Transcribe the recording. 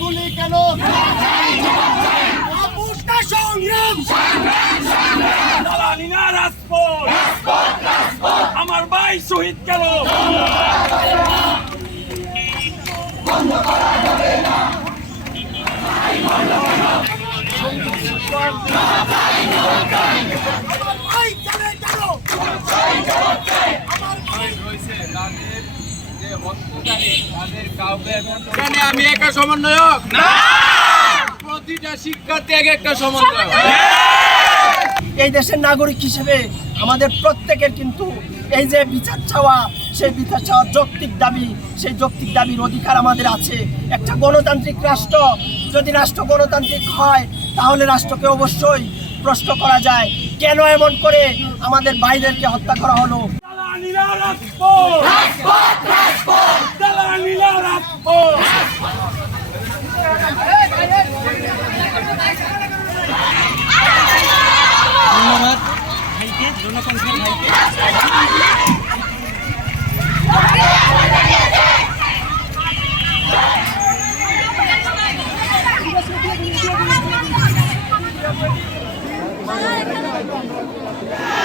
গুলি কেন? আপুষ্টা সংগ্রাম, দালালি না রাজপথ, আমার ভাই শহীদ গেল। ভাই চলে কেন? আমি একা সমন্বয়ক না, প্রতিটা শিক্ষার্থী এক একটা সমন্বয়ক। এই দেশের নাগরিক হিসেবে আমাদের প্রত্যেকের কিন্তু এই যে বিচার চাওয়া, সেই বিচার চাওয়ার যৌক্তিক দাবি, সেই যৌক্তিক দাবির অধিকার আমাদের আছে। একটা গণতান্ত্রিক রাষ্ট্র, যদি রাষ্ট্র গণতান্ত্রিক হয় তাহলে রাষ্ট্রকে অবশ্যই প্রশ্ন করা যায় কেন এমন করে আমাদের ভাইদেরকে হত্যা করা হলো। দালালি না রাজপথ, দালালি না রাজপথ। ধন্যবাদ ভাইকে, জনকণ্ঠের ভাইকে। Bye.